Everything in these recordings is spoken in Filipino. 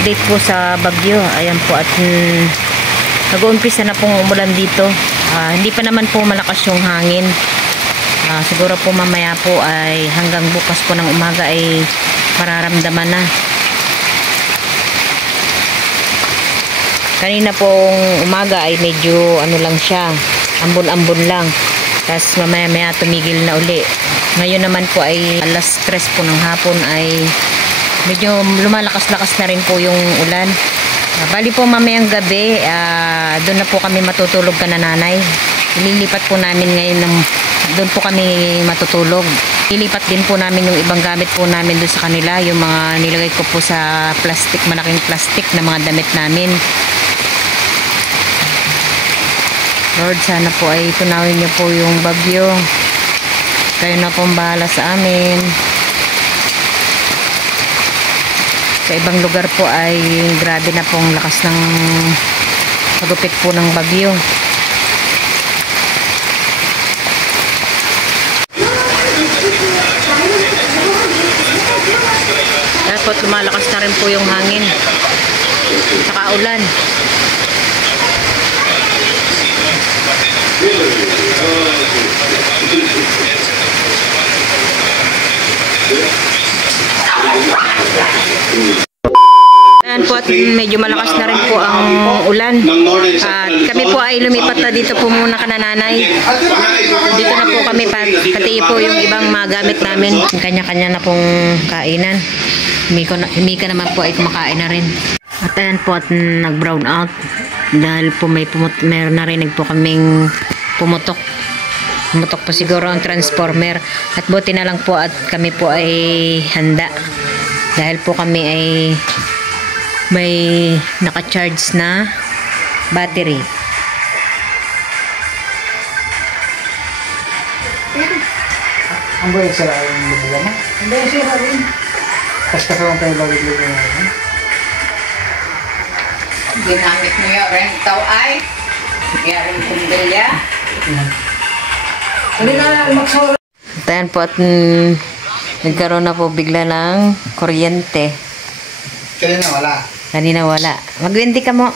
update po sa bagyo. Ayan po at nag-uumpisa na pong umulan dito. Hindi pa naman po malakas yung hangin. Siguro po mamaya po ay hanggang bukas po ng umaga ay mararamdaman na. Kanina pong umaga ay medyo ano lang siya, ambon-ambon lang. Tapos mamaya-maya tumigil na uli. Ngayon naman po ay alas 3 po ng hapon ay medyo lumalakas-lakas na rin po yung ulan. Bali po mamayang gabi, doon na po kami matutulog ka na nanay. Ililipat po namin ngayon doon po kami matutulog. Ilipat din po namin yung ibang gamit po namin doon sa kanila. Yung mga nilagay ko po sa plastic, malaking plastic na mga damit namin. Lord, sana po ay tunawin niyo po yung bagyo. Kayo na pong bahala sa amin. Sa ibang lugar po ay grabe na pong lakas ng pagupit po ng bagyo. Dapat lumalakas na rin po yung hangin. Saka ulan. Ayan po at medyo malakas na rin po ang ulan. At kami po ay lumipat na dito po muna ka na nanay. Dito na po kami pati po yung ibang mga gamit namin. Kanya-kanya na pong kainan. Mika naman po ay kumakain na rin. At ayan po at nag-brown out. Dahil po meron narinig po kaming pumutok. Pumutok po siguro ang transformer. At buti na lang po at kami po ay handa. Dahil po kami ay may naka-charge na battery. Ang ba yung sira yung lubuga mo? Ang ba yung sira rin? Kasi lang tayo lawig-lawig mo. Ginamit mo yung rentaw ay mayroon kumbilya. Hindi na magsura. Ayan po at nagkaroon na po bigla ng kuryente. Kanina wala. Kanina wala. Magwendi ka mo.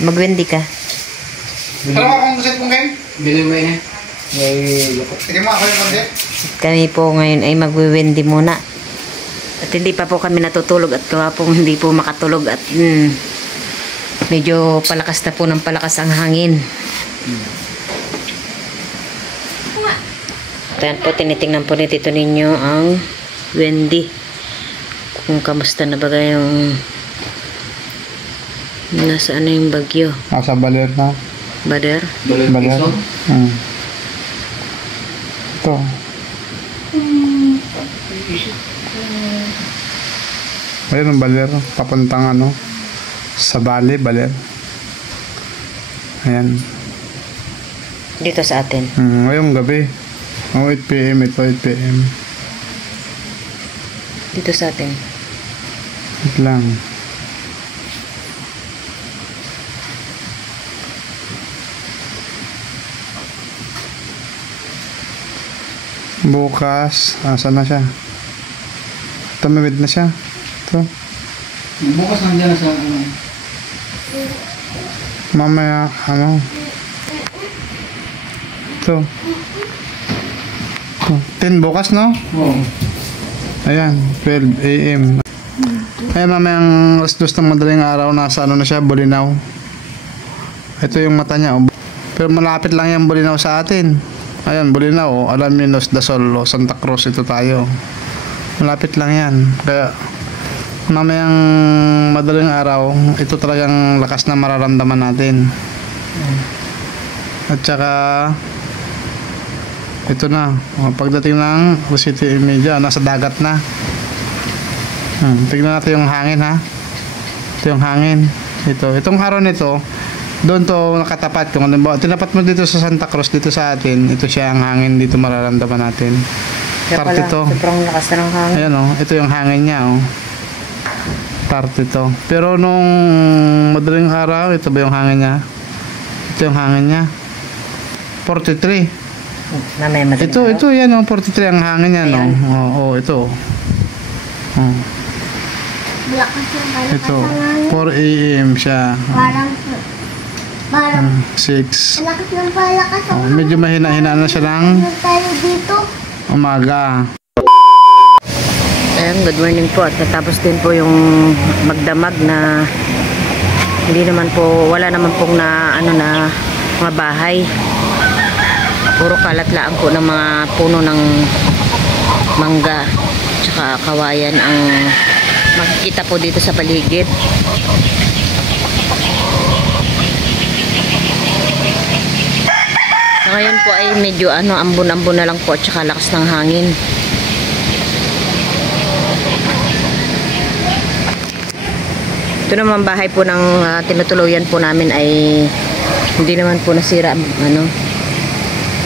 Magwendi ka. Alam mo kung gusto kong kain? Bilhin mo yun eh. Sige mo ako yung kundi. Kami po ngayon ay magwendi muna. At hindi pa po kami natutulog at gawa pong hindi po makatulog at medyo palakas na po ng palakas ang hangin. Ayan po, tinitingnan po ni Tito ninyo ang Wendy. Kung kamusta na ba yung nasaan na yung bagyo. Nasa baler na. Baler? Baler. Ito. Ayun ang baler. Papuntang ano. Sa Bali, baler. Ayan. Dito sa atin. Ngayong gabi. 8 PM ito, 8 PM. Dito sa atin. Wait lang. Bukas, saan na siya? Tumawid na siya. Ito. Bukas nandiyan na sa ano. Mamaya, ano? Ito. 10 bukas, no? Oo. Ayan, 12 AM. Ayan, mamayang alas 2 ng madaling araw, nasa ano na siya, Bulinaw. Ito yung mata niya, oh. Pero malapit lang yung Bulinaw sa atin. Ayan, Bulinaw, oh. Alaminos, Dasol, oh. Santa Cruz, ito tayo. Malapit lang yan. Kaya, mamayang madaling araw, ito talagang lakas na mararamdaman natin. At saka, ito na, pagdating ng City Media, nasa dagat na. Tignan natin yung hangin, ha. Ito yung hangin. Itong araw nito, doon to nakatapat. Kung tinapat mo dito sa Santa Cruz, dito sa atin, ito siya ang hangin, dito mararamdaman natin. Part ito. Sobrang lakas na ng hangin. Ayan, oh, ito yung hangin niya, oh. Part ito. Pero nung madaling araw, ito ba yung hangin niya? Ito yung hangin niya. 43. Ito, yan, oh, 43 ang hangin niya, no? Oo, ito. Malakas yung malakas Ito, ang hangin. 4 a.m. siya. Parang 6. malakas ng palakas ang hangin. Medyo mahina-hina na siya ng Ano tayo dito? umaga. Ayan, good morning po. At natapos din po yung magdamag na hindi naman po, wala naman pong na, ano na, mga bahay. Puro kalatlaan po ng mga puno ng mangga tsaka kawayan ang makikita po dito sa paligid. So, ngayon po ay medyo ambon-ambon na lang po at saka lakas ng hangin. Ito naman bahay po ng tinutuluyan po namin ay hindi naman po nasira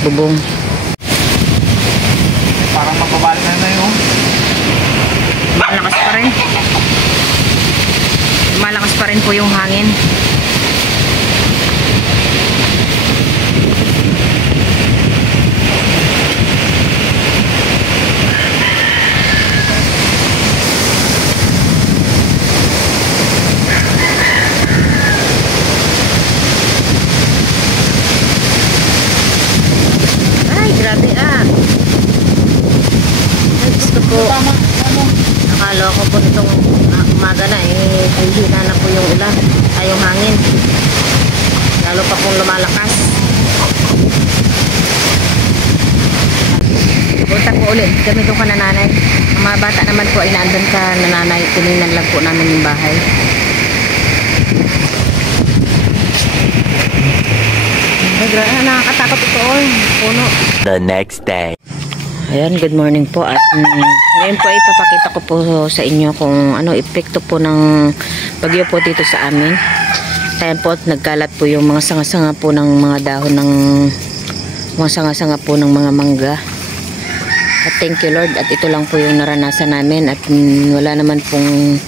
bubong. Parang mapabalik na yun. Malakas pa rin. Malakas pa rin po yung hangin. Ay, grabe ah. Ay, gusto po. Nakala ko po nitong umaga na hina na po yung ulan, ay yung hangin. Lalo pa pong lumalakas. Punta po ulit kami doon ka nanay. Ang mga bata naman po ay naandun ka nanay. Tinignan lang po namin yung bahay. Ay, nakakatakot ito puno. The next day. Ayan, good morning po at ngayon po ay papakita ko po sa inyo kung ano epekto po ng bagyo po dito sa amin. Ayan po at nagkalat po yung mga sanga-sanga po ng mga dahon ng mga sanga-sanga po ng mga mangga. At thank you Lord at ito lang po yung naranasan namin at wala naman pong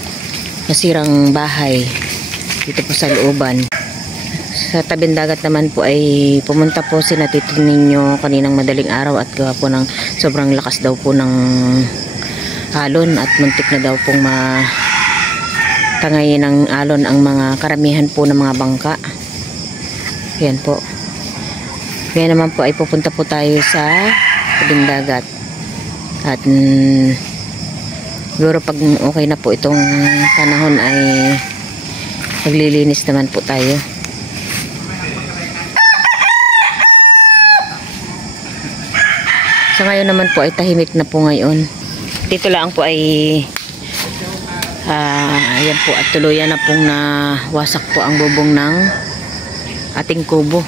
nasirang bahay dito po sa looban. Sa tabing dagat naman po ay pumunta po si Tito Ninyo kaninang madaling araw at gawa po ng sobrang lakas daw po ng alon at muntik na daw pong matangayin ng alon ang mga karamihan po ng mga bangka. Yan po. Kaya naman po ay pupunta po tayo sa tabing dagat at siguro pag okay na po itong panahon ay maglilinis naman po tayo. Sa ngayon naman po ay tahimik na po ngayon. Dito lang po ay ayan po at tuluyan na pong nawasak po ang bubong ng ating kubo.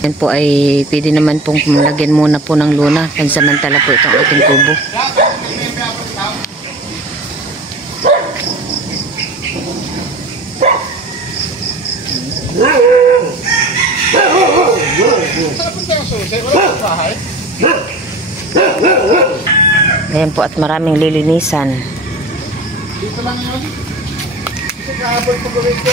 Yan po ay pwede naman pong lagyan muna po ng luna. Pansamantala po itong ating kubo. Ayan po at maraming lilinisan. Dito lang yun. Kasi kahapon pag-ulit ko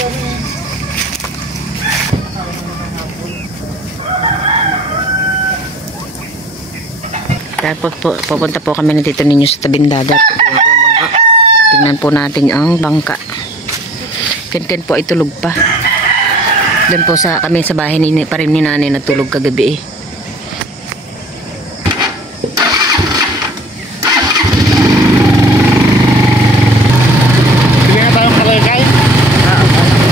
Tapos po, pupunta po kami na Tito Ninyo sa tabing dagat. Tingnan po natin ang bangka. Ken po ay tulog pa. Doon po sa kami sa bahay pa rin ni nanay natulog kagabi eh. Sige na tayong kaligay.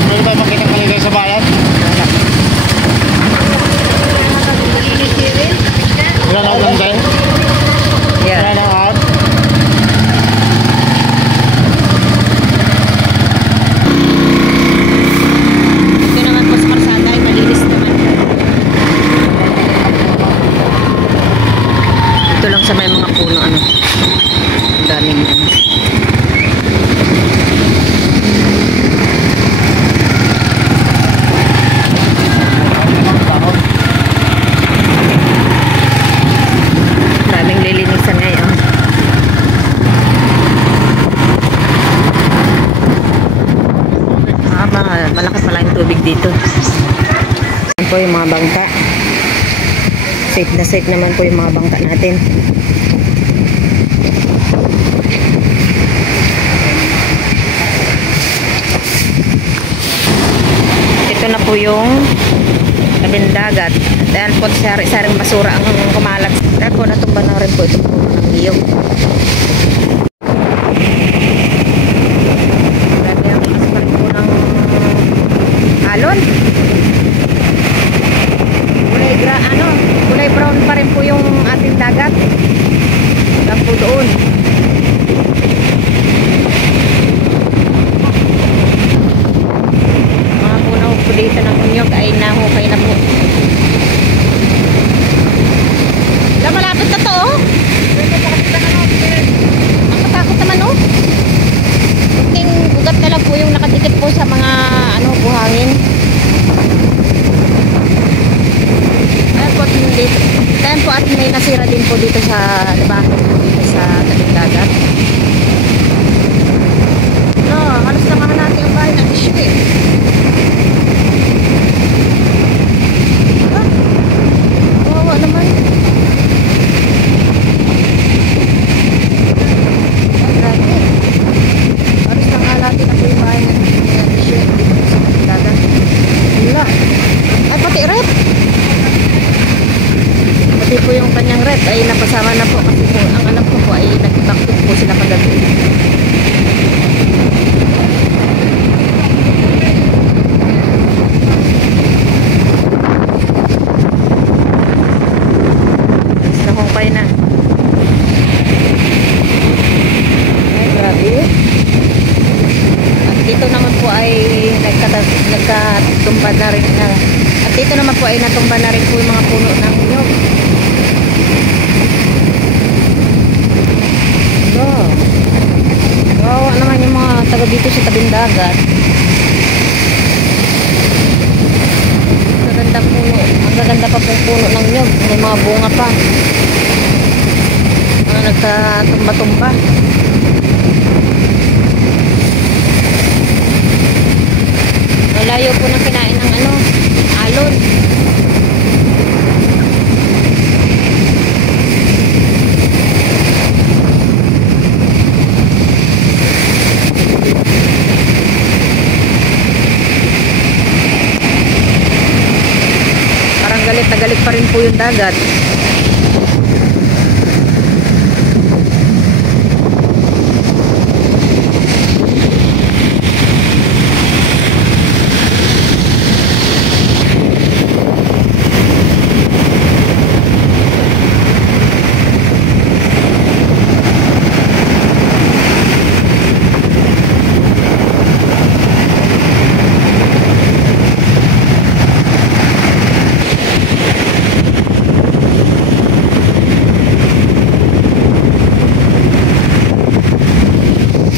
Pwede tayo makita kaligay sa bayan. Wala na ako tayo. Yeah. Wala na ako. Ito naman po sa karsada ay malinis naman. Ito lang sa may mga puno ang daming daming lilinisan ngayon. Malakas pala yung tubig dito. Yan po yung mga bangka. Safe na safe naman po yung mga bangka natin. po yung tabing dagat. Dahil po sari-saring basura ang kumalat. Dahil po natumba na rin po ito po ng niyog. Grabe ang lakas pa rin po ng alon. Kulay brown pa rin po yung ating dagat. Hanggang po doon. Mga punaw po dito ng unyog ay nahukay na po. Malapit na to, oh. Ang katakot naman, oh. Kunting ugat na lang po yung nakadikit po sa mga buhangin. Ayan po, dito. Ayan po, at may nasira din po dito sa, diba, dito sa tabing dagat. No, halos naman natin ang bahay ng issue, eh. Kawawa naman. Pati po yung kanyang rep ay napasama na po kasi po ang anak ko po ay nag-backpit po sila kagabi. Nakukay na. Ay, grabe. At dito naman po ay nagkatumba na rin na. At dito naman po ay natumba na rin po yung mga puno ng niyog. Wow, naman yung mga taga dito sa tabing dagat. Maganda puno. Ang gaganda pa pong puno ng niyog. May mga bunga pa. Mga nagkatumba-tumba. Malayo po na kinain ng alon. Galit na galit pa rin po yung dagat.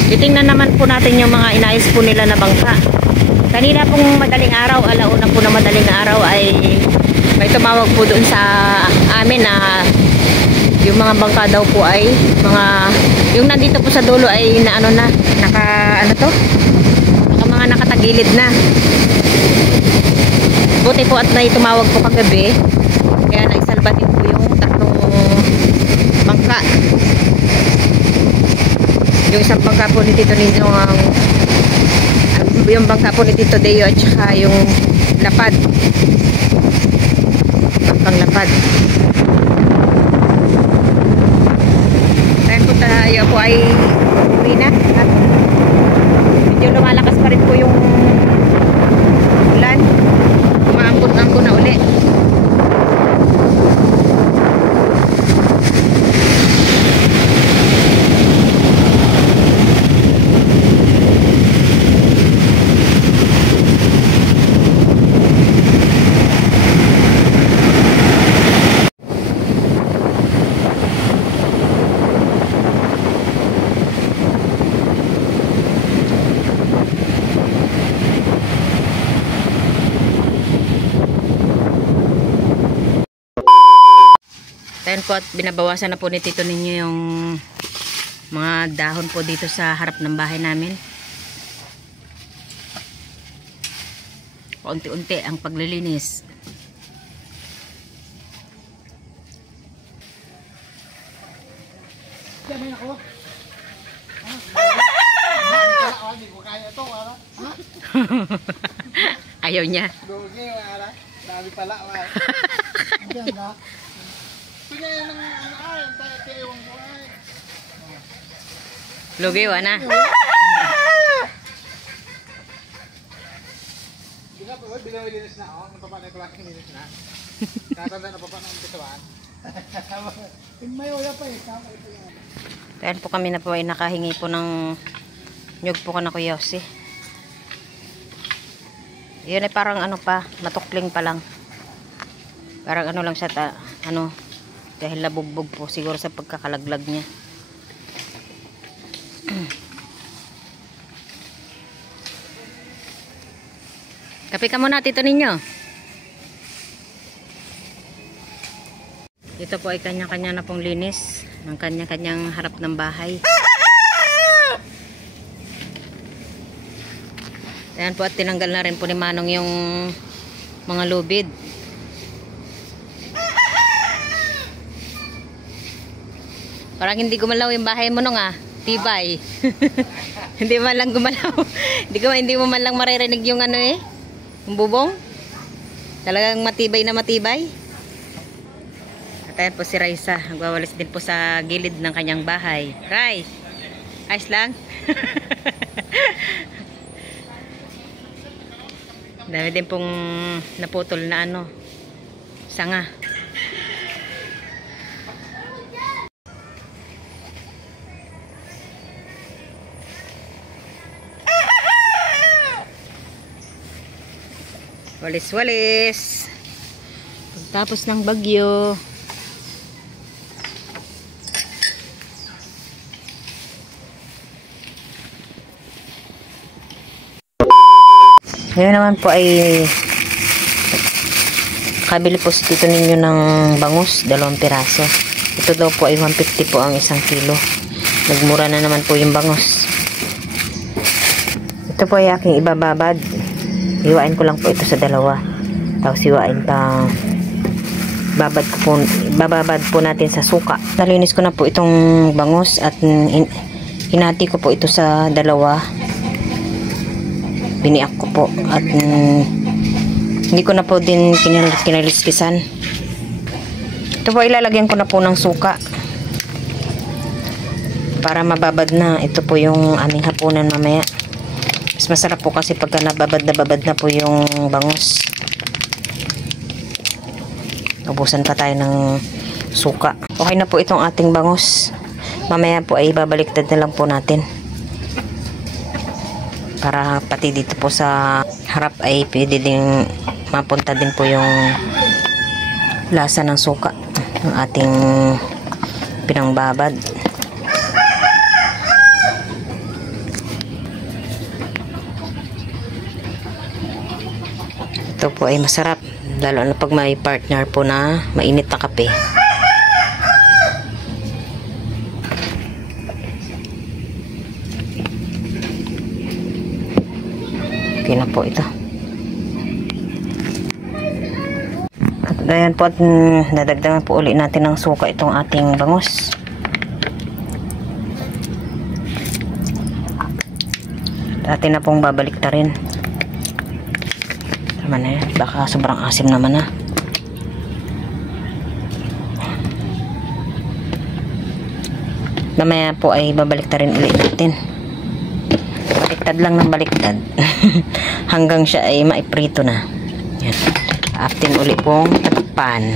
Titingnan naman po natin yung mga inayos po nila na bangka. Kanina pong madaling araw, alauna po na madaling araw ay may tumawag po doon sa amin na yung mga bangka daw po ay yung nandito po sa dulo ay mga nakatagilid na. Buti po at may tumawag po kagabi kaya naisalba din po yung tatlong bangka. Yung isang bangka po ni Tito Nino, yung bangka po ni Tito Deo at saka yung lapad, bangkang lapad. Kaya po tayo po ay uwi na at medyo lumalakas pa rin po yung ulan. Umaambon-ambon na uli. Ayan po at binabawasan na po ni Tito ninyo yung mga dahon po dito sa harap ng bahay namin. Unti-unti ang paglilinis. Ayaw niya. pala. Diyan na. Pinay ng ay, tayo ewan ko ay. Lugi wa na. Bila pa, linis na ako. Napapanay ko lang linis na. Katanda na papanay ang kasawan. May wala pa eh. Tama ito yan. Dahil po kami na po ay nakahingi po ng nyug po ko na Kuya Jose. Yun ay parang ano pa, matukling pa lang. Parang ano lang siya, dahil nabugbog po siguro sa pagkakalaglag niya. Kape ka muna, tito ninyo. Ito po ay kanya-kanya na pong linis ng kanya-kanyang harap ng bahay. Ayan po, at tinanggal na rin po ni Manong yung mga lubid. Parang hindi gumalaw yung bahay mo nung tibay. Hindi man lang gumalaw. Hindi mo man lang maririnig yung yung bubong. Talagang matibay na matibay. At ayan po si Raisa, nagwawalis din po sa gilid ng kanyang bahay. Ray, ayos lang. Dami din pong naputol na sanga. Walis-walis. Pagtapos ng bagyo. Ngayon naman po ay kabili po si tito ninyo ng bangus, 2 piraso. Ito daw po ay 150 po ang 1 kilo. Nagmura na naman po yung bangus. Ito po ay aking ibababad. Iwain ko lang po ito sa 2. Tapos iwain pa. Bababad po natin sa suka. Nalinis ko na po itong bangus at hinati ko po ito sa 2. Biniak ko po at hindi ko na po din kinaliskisan. Ito po ilalagyan ko na po ng suka para mababad na. Ito po yung aming hapunan mamaya. Mas masarap po kasi pagka nababad na po yung bangus. Ubusan pa tayo ng suka. Okay na po itong ating bangus. Mamaya po ay babaliktad na lang po natin. Para pati dito po sa harap ay pwede ding mapunta din po yung lasa ng suka ng ating pinangbabad. Ito po ay masarap, lalo na pag may partner po na mainit na kape. Okay na po ito. At ayan po, at nadagdagan po ulit natin ng suka itong ating bangus. Atin na pong babalik na rin. Tama na yan. Baka sobrang asim naman na. Mamaya po ay babalik na rin ulit natin. Baliktad lang ng baliktad. Hanggang siya ay maiprito na. Yan. After ulit pong takpan.